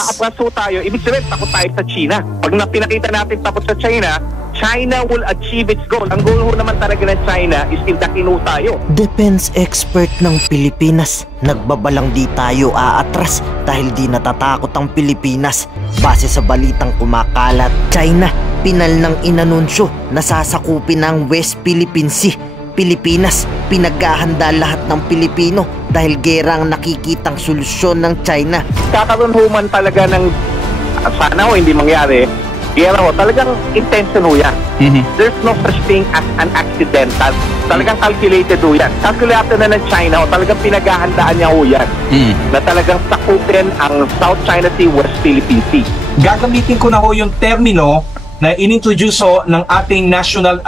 aatras ho tayo, ibig sabihin takot tayo sa China. Pag pinakita natin takot sa China, China will achieve its goal. Ang goal ho naman talaga ng China is tindakin ho tayo. Defense expert ng Pilipinas, nagbabalang di tayo aatras dahil di natatakot ang Pilipinas. Base sa balitang kumakalat, China, pinal ng inanunsyo na sasakupin ang West Philippine Sea. Pilipinas, pinaghahanda lahat ng Pilipino dahil gera ang nakikitang solusyon ng China. Kakaroon ho man talaga ng, sana ho hindi mangyari, gera ho, talagang intention ho yan. There's no such thing as an accidental. Talagang calculated ho yan. Calculated na ng China ho, talagang pinaghahandaan niya ho yan. Na talagang sakupin ang South China Sea, West Philippine Sea. Gagamitin ko na ho yung termino na inintroduce ho ng ating national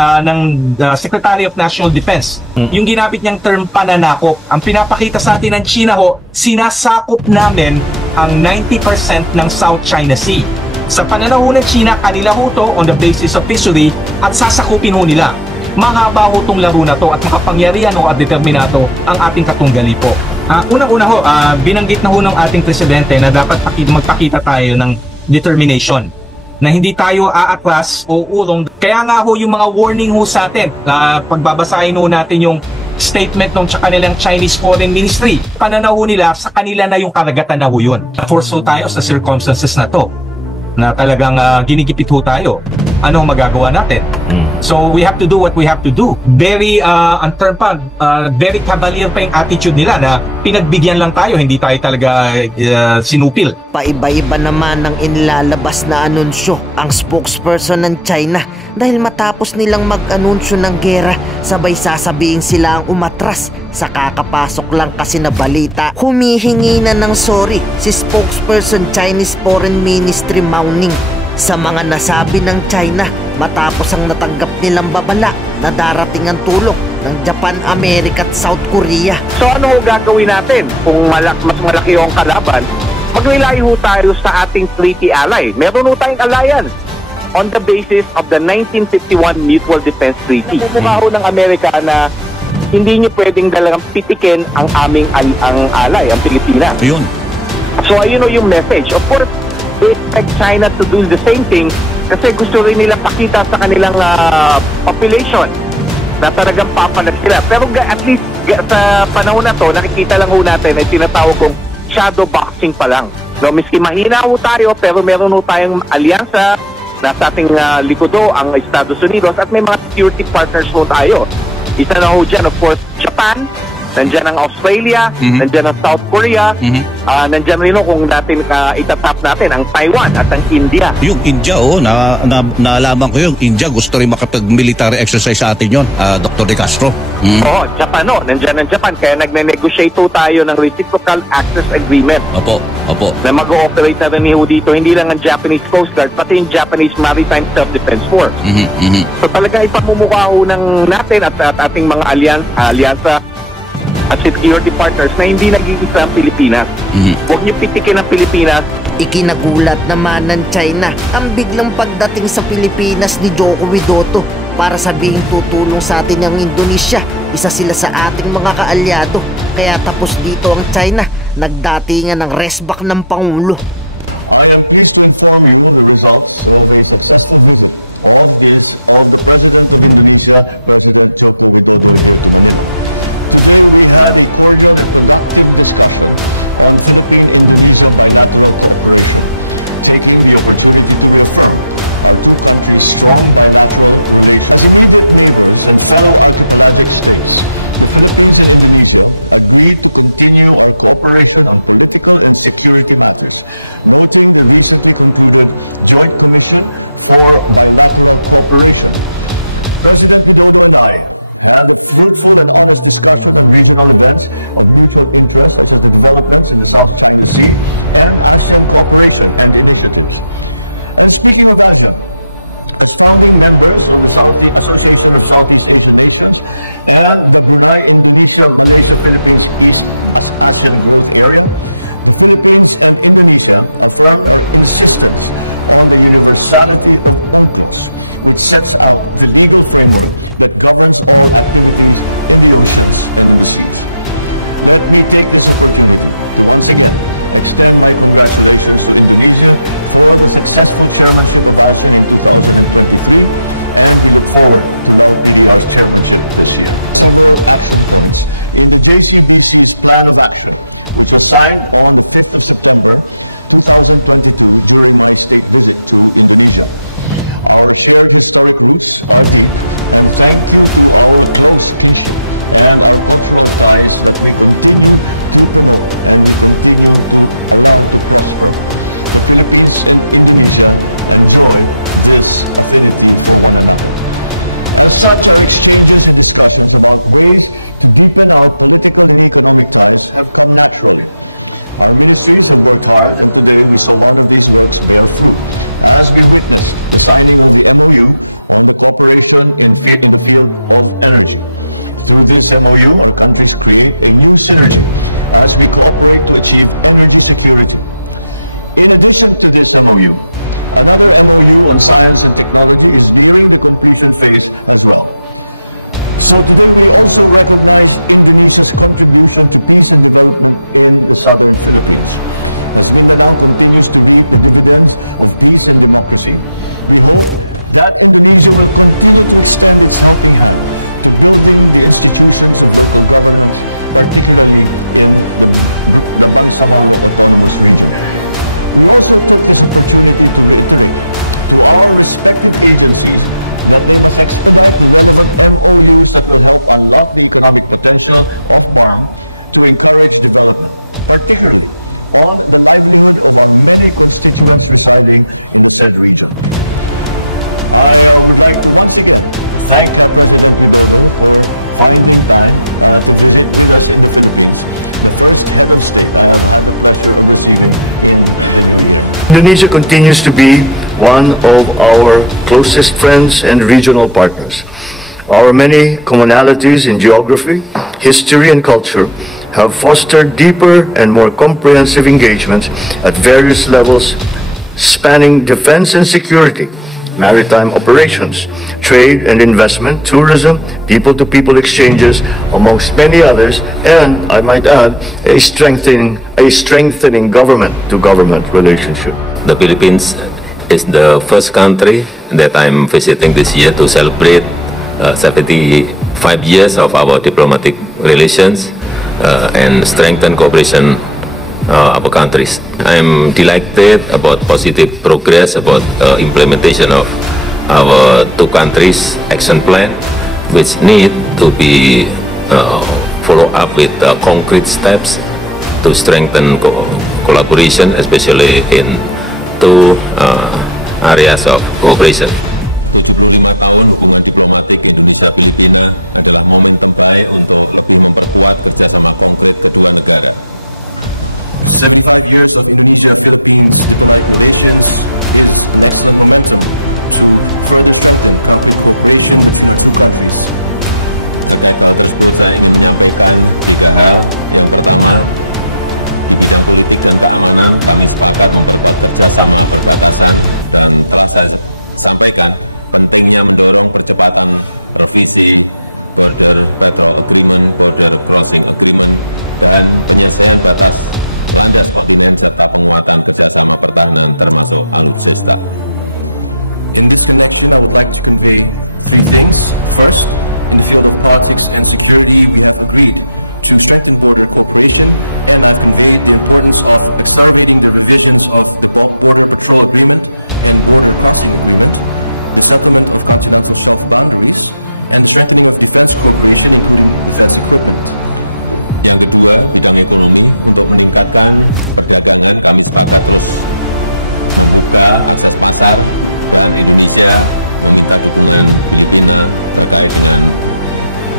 Secretary of National Defense. Yung ginamit niyang term pananakop. Ang pinapakita sa atin ng China ho, sinasakop namin ang 90% ng South China Sea. Sa pananaw ng China, kanila ho to on the basis of fishery at sasakupin ho nila. Mahaba ho tong laro na to at makapangyarihan ho at determinado ang ating katunggali po. Unang-una ho, binanggit na ho ng ating presidente na dapat magpakita tayo ng determination, na hindi tayo aatras o urong. Kaya nga ho yung mga warning ho sa atin, pagbabasahin ho natin yung statement ng kanilang Chinese Foreign Ministry, pananaw ho nila sa kanila na yung karagatan na ho yun. Force ho tayo sa circumstances na to, na talagang ginigipit ho tayo. Ano ang magagawa natin? So we have to do what we have to do. Very very cavalier pa yung attitude nila na pinagbigyan lang tayo, hindi tayo talaga sinupil. Paiba-iba naman ang inilalabas na anunsyo ang spokesperson ng China dahil matapos nilang mag-anunsyo ng gera, sabay sasabihin sila ang umatras. Sa kakapasok lang kasi na balita, humihingi na ng sorry si spokesperson Chinese Foreign Ministry Mao Ning sa mga nasabi ng China matapos ang natanggap nilang babala na darating ang tulong ng Japan, Amerika at South Korea. So ano ho gagawin natin kung mas malaki yung kalaban? Maglilay ho tayo sa ating treaty ally. Meron ho tayong alliance on the basis of the 1951 Mutual Defense Treaty. Nakukuha ho ng Amerika na hindi nyo pwedeng dalang pitikin ang aming ally, ang Pilipinas. Yun. So ayun ho yung message. Of course, we expect China to do the same thing kasi gusto rin nila pakita sa kanilang population na talagang papalag sila. Pero at least sa panahon na to, nakikita lang ho natin ay tinatawag kong shadow boxing pa lang. No, miski mahina ho tayo, pero meron ho tayong alyansa na sa ating likodo ang Estados Unidos at may mga security partners ho tayo. Isa na ho dyan, of course, Japan, nandyan ang Australia, nandyan ang South Korea, nandyan rin kung natin itatap natin ang Taiwan at ang India. Yung India, naalaman ko yung India, gusto rin makapag-military exercise sa atin yun, Dr. De Castro. Oo, Japan nandyan ang Japan, kaya nagne-negotiate tayo ng reciprocal access agreement. Opo. Na mag-ooperate na rin dito, hindi lang ang Japanese Coast Guard, pati yung Japanese Maritime Self-Defense Force. So talaga ipamumukha ho ng natin at ating mga alyansa at security partners na hindi nag-iisa ang Pilipinas. Huwag niyo pitikin ang Pilipinas. Ikinagulat naman ng China ang biglang pagdating sa Pilipinas ni Joko Widodo para sabihing tutulong sa atin ang Indonesia. Isa sila sa ating mga kaalyado. Kaya tapos dito ang China, nagdatingan ng restback ng Pangulo. I am pleased to inform you of the results of a successful visit of the President of Indonesia, President Joko Widodo, here to Manila. Today we had a cordial and productive discussion on Philippine-Indonesia bilateral cooperation, taking the opportunity to reaffirm our two countries' strong bilateral relations. As immediate neighbors and fellow archipelagic states, the Philippines and Indonesia agreed to continue our cooperation on political and security matters, noting the recently concluded Joint Commission for Bilateral Cooperation. President Widodo and I had a fruitful and honest discussion on regional events of mutual interest, such as the developments in the South China Sea and ASEAN cooperation and initiatives. And speaking of ASEAN, as founding members of the Association of Southeast Asian Nations and the Brunei, Indonesia, Malaysia, Philippines East ASEAN Growth Area, the Philippines and Indonesia affirm our insistence on the universality of UNCLOS, which sets out the legal framework that governs all activities in the oceans and in the seas. Let me take this opportunity to once again extend my congratulations to Indonesia for the successful chairmanship of ASEAN in 2023, and we look forward to Lao PDR's chairmanship this year. Several action points in the JCBC's plan of action, which was signed on the 5th of September 2022 during my state visit to Indonesia. Our shared historic roots are deep, and thank you to our close kinship and our cultural ties that we continue to promote and we continue to allow to prosper. The Philippines and Indonesia enjoy this affinity for one another. As such, our exchanges and discussions about ways to deepen our political and economic ties have come naturally. Our ministries have worked hard, and today we saw one of these works bear fruit as we witnessed the signing of the MOU on the cooperation in the field of energy. Through this MOU, our countries create a new synergy as we cooperate to achieve energy security. In addition to this MOU, another MOU on science and technology is nearing the completion phase as well. So today we also recognize Indonesia's contribution to peace and development in the southern Philippines. As Mindanao continues to reap the dividends of peace and democracy, we hope that Indonesia will continue to extend its helping hand to building the institutions of local governments, particularly in the Bangsamoro Autonomous Region. We also took this opportunity to reiterate to our respective agencies that they must expedite the relevant MOUs that will help unlock the economic potential of BARM to encourage development, particularly on the livelihood of our many constituents residing in the said region. I would like to once again thank President Widodo for finding time to visit with us in the Philippines, the first head of state I have had the pleasure of receiving in the new year. Indonesia continues to be one of our closest friends and regional partners. Our many commonalities in geography, history, and culture have fostered deeper and more comprehensive engagement at various levels spanning defense and security, maritime operations, trade and investment, tourism, people-to-people exchanges, amongst many others, and I might add, a strengthening government-to-government relationship. The Philippines is the first country that I'm visiting this year to celebrate 75 years of our diplomatic relations and strengthen cooperation our countries. I'm delighted about positive progress about implementation of our two countries action plan, which need to be followed up with concrete steps to strengthen collaboration, especially in two areas of cooperation. 75 tahun hubungan diplomatik Indonesia-Filipina adalah momentum baik untuk lebih memperkuat kerjasama konkret kedua negara. 75 years of Indonesia-Philippines diplomatic relations is an excellent momentum to further strengthen concrete cooperation between our two countries. Terkait hal tersebut, saya ingin menyampaikan 3 hal. Yang pertama, di bidang politik dan keamanan, kami sepakat memperkuat kerjasama perbatasan dan telah saya sampaikan pentingnya mendorong percepatan revisi Border Patrol Agreement, Border Crossing Agreement, dan penyelesaian batas landas kontinen serta penguatan kerjasama pertahanan termasuk alutsista. In this connection, I would like to convey 3 things. First, in the field of politics and security, we have agreed to strengthen border cooperation, and I've conveyed the importance of accelerating the revisions of the Border Patrol Agreement and Border Crossing Agreement, the settlement of continental shelf boundaries, and the strengthening of defense cooperation, including defense equipment. Yang kedua, bidang ekonomi. Untuk meningkatkan perdagangan, kami sepakat terus membuka akses pasar, dan Indonesia meminta dukungan Filipina terkait dengan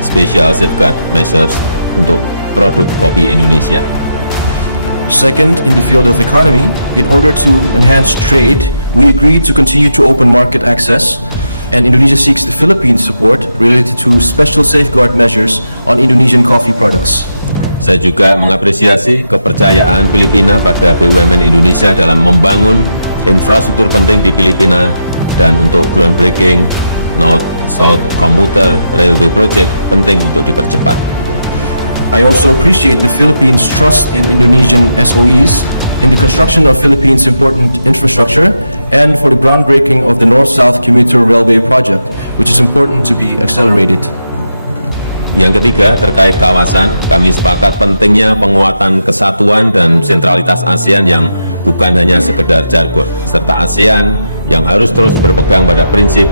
special safeguard measures untuk produk kopi Indonesia. Second, in the field of economy, in order to enhance trade, we agreed to continue to open market access, and Indonesia seeks the Philippines' support related to special safeguard measures on Indonesian coffee products. Saya juga mengapresiasi kepercayaan Filipina pada BUMN Indonesia dalam membangun infrastruktur penting di Filipina, dan untuk groundbreaking North-South Commuter Railway Project penting untuk dipercepat. I also appreciate the Philippines' trust in Indonesian SOEs in the construction of Philippines' important infrastructure and for the groundbreaking of the North-South Commuter Railway project, which is important to be accelerated. Yang ketiga, terkait kawasan, kami sepakat pentingnya penguatan kesatuan dan sentralitas ASEAN yang bukan hanya sekedar jargon, serta ASEAN yang harus terus berpegang pada prinsip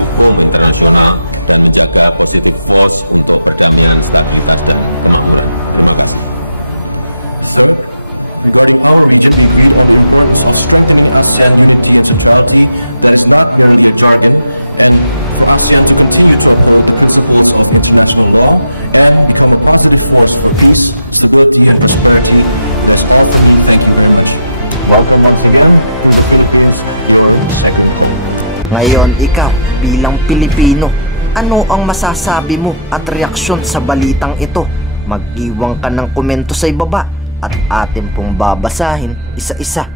hukum internasional dan menjaga positive force untuk perdamaian, stabilitas, dan kemakmuran. Terima kasih. Third, regarding our region, we agreed on the importance of strengthening ASEAN unity and centrality that is not merely a jargon, and for ASEAN to continue to uphold the principles of international law and become a positive force for peace, stability, and prosperity. That's all from me. Thank you very much. Welcome once again to the Philippines, your second home. Ngayon, ikaw, bilang Pilipino, ano ang masasabi mo at reaksyon sa balitang ito? Mag-iwan ka ng komento sa ibaba at atin pong babasahin isa-isa.